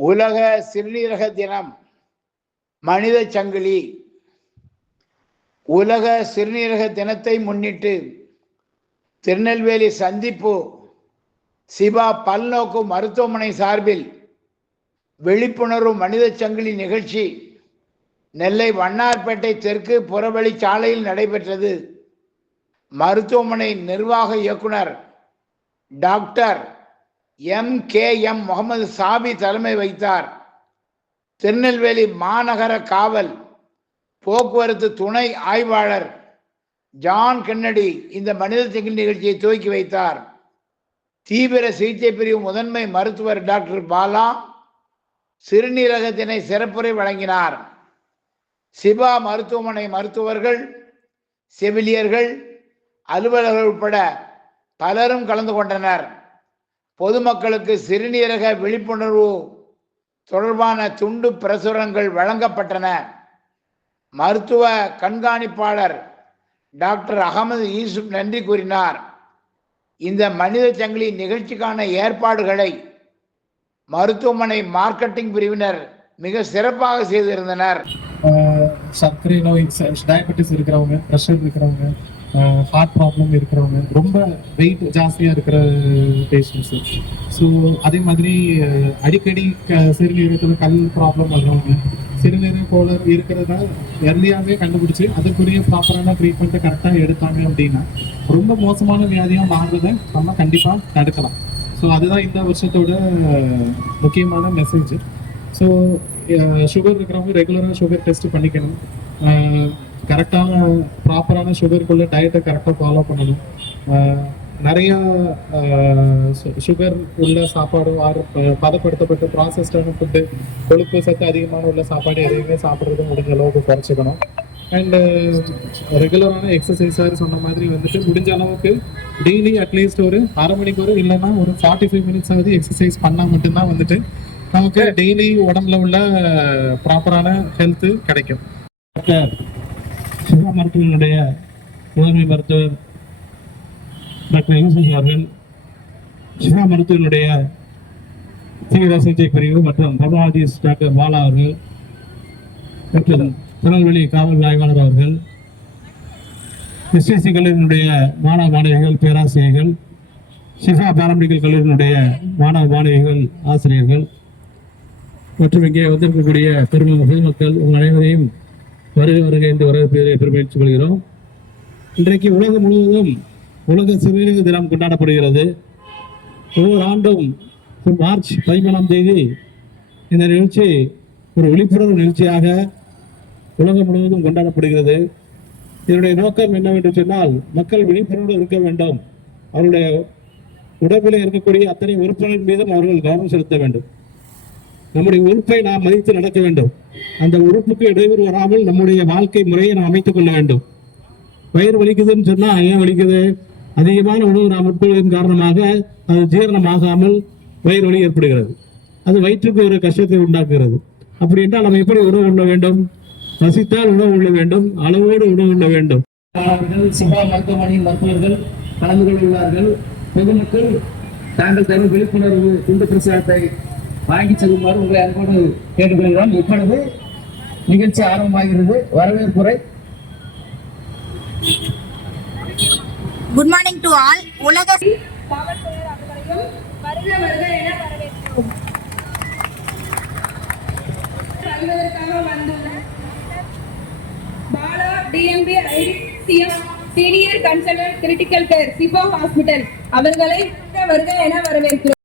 உலக சிறுநீரக தினம். மனித சங்கிலி. உலக சிறுநீரக தினத்தை முன்னிட்டு திருநெல்வேலி சந்திப்பு சிவா பல்நோக்கு மருத்துவமனை சார்பில் விழிப்புணர்வு மனித சங்கிலி நிகழ்ச்சி நெல்லை வண்ணார்பேட்டை தெற்கு புறவழி சாலையில் நடைபெற்றது. மருத்துவமனை நிர்வாக இயக்குனர் டாக்டர் MKM முகமது சாபி தலைமை வைத்தார். திருநெல்வேலி மாநகர காவல் போக்குவரத்து துணை ஆய்வாளர் ஜான் கென்னடி இந்த மனித சங்கிலி நிகழ்ச்சியை துவக்கி வைத்தார். தீவிர சிகிச்சை பிரிவு முதன்மை மருத்துவர் டாக்டர் பாலா சிறுநீரக தின சிறப்புரை வழங்கினார். சிவா மருத்துவமனை மருத்துவர்கள், செவிலியர்கள், அலுவலர்கள் உட்பட பலரும் கலந்து கொண்டனர். பொதுமக்களுக்கு சிறுநீரக விழிப்புணர்வு தொடர்பான துண்டு பிரசுரங்கள் வழங்கப்பட்டன. மருத்துவ கண்காணிப்பாளர் டாக்டர் அகமது யூசுப் நன்றி கூறினார். இந்த மனித சங்கிலி நிகழ்ச்சிக்கான ஏற்பாடுகளை மருத்துவமனை மார்க்கெட்டிங் பிரிவினர் மிக சிறப்பாக செய்திருந்தனர். சர்க்கரை நோய், டயபெட்டிஸ் இருக்கிறவங்க, ப்ரெஷர் இருக்கிறவங்க, ஹார்ட் ப்ராப்ளம் இருக்கிறவங்க, ரொம்ப வெயிட் ஜாஸ்தியாக இருக்கிற பேஷண்ட்ஸு. ஸோ அதே மாதிரி அடிக்கடி சிறுநீரகத்தில் கல் ப்ராப்ளம் வர்றவங்க, சிறுநீரக கோளாறு இருக்கிறத எர்லியாகவே கண்டுபிடிச்சி அதற்குரிய ப்ராப்பரான ட்ரீட்மெண்ட்டை கரெக்டாக எடுத்தாங்க அப்படின்னா ரொம்ப மோசமான வியாதியாக மாறுறதை நம்ம கண்டிப்பாக தடுக்கலாம். ஸோ அதுதான் இந்த வருஷத்தோட முக்கியமான மெசேஜ். ஸோ சுகர் இருக்கிறவங்க ரெகுலராக சுகர் டெஸ்ட் பண்ணிக்கணும். கரெக்டான ப்ராப்பரான சுகருக்குள்ள டயட்டை கரெக்டாக ஃபாலோ பண்ணணும். நிறையா சுகர் உள்ள சாப்பாடு, பதப்படுத்தப்பட்டு ப்ராசஸ்டான ஃபுட்டு, கொழுப்பு சத்து அதிகமான உள்ள சாப்பாடு எதையுமே சாப்பிட்றது முடிஞ்ச அளவுக்கு குறைச்சிக்கணும். அண்டு ரெகுலரான எக்ஸசைஸாக சொன்ன மாதிரி வந்துட்டு முடிஞ்ச அளவுக்கு டெய்லி அட்லீஸ்ட் ஒரு அரை மணிக்கு இல்லைன்னா ஒரு 45 மினிட்ஸ் ஆகுது எக்ஸசைஸ் பண்ணால் மட்டும்தான் வந்துட்டு நமக்கு டெய்லி உடம்புல உள்ள ப்ராப்பரான ஹெல்த்து கிடைக்கும். சிவா மருத்துவனுடைய முதன்மை மருத்துவர் டாக்டர் யூசுப் அவர்கள், சிவா மருத்துவனுடைய தீவிர சிகிச்சை பிரிவு மற்றும் பரமாதிஸ் டாக்டர் பாலா அவர்கள், மற்றும் திருநெல்வேலி காவல் ஆய்வாளர் அவர்கள், SSC கல்லூரியினுடைய மாணவ மாணவிகள், பேராசிரியர்கள், சிவா பாராமெடிக்கல் கல்லூரியினுடைய மாணவ மாணவிகள், ஆசிரியர்கள் மற்றும் இங்கே வந்திருக்கக்கூடிய பொதுமக்கள் உங்கள் அனைவரையும் வருக என்று பெருமைச்சுக் கொள்கிறோம். இன்றைக்கு உலகம் முழுவதும் உலக சிறுநீரக தினம் கொண்டாடப்படுகிறது. ஒவ்வொரு ஆண்டும் மார்ச் 13ஆம் தேதி இந்த நிகழ்ச்சி ஒரு விழிப்புணர்வு நிகழ்ச்சியாக உலகம் முழுவதும் கொண்டாடப்படுகிறது. இதனுடைய நோக்கம் என்னவென்று சொன்னால், மக்கள் விழிப்புணர்வு இருக்க வேண்டும். அவருடைய உடம்பில் இருக்கக்கூடிய அத்தனை உறுப்புகளின் மீதும் அவர்கள் கவனம் செலுத்த வேண்டும். நம்முடைய உறுப்பை நாம் மதித்து நடக்க வேண்டும். அந்த உறுப்புக்கு இடையூறு வராமல் நம்முடைய வாழ்க்கை முறையை நாம் அமைத்துக் கொள்ள வேண்டும். வயிறு வலிக்குதுன்னு சொன்னால் ஏன் வலிக்குது? அதிகமான உணவு நாம் உட்கொள்வதன் காரணமாக அது ஜீரணமாகாமல் வயிறு வலி ஏற்படுகிறது. அது வயிற்றுக்கு ஒரு கஷ்டத்தை உண்டாக்குகிறது. அப்படி என்றால் நம்ம எப்படி உணவு உண்ண வேண்டும்? பசித்தால் உணவு உண்ண வேண்டும், அளவோடு உணவு உண்ண வேண்டும். சிவா மருத்துவமனையின் மருத்துவர்கள் கலந்து கொள்கிறார்கள். பொதுமக்கள் தாங்கள் தரும் விழிப்புணர்வு துண்டு பிரசாரத்தை வாங்கி செல்லுமாறு உங்களை அன்போடு கேட்டுக்கொள்கிறோம். இப்பொழுது நிகழ்ச்சி ஆரம்பமாகிறது. வரவேற்புரை. Good morning to all. உலக பாலா DMB IDCF senior consultant critical care Siva hospital அவர்களை வருக என வரவேற்கிறோம்.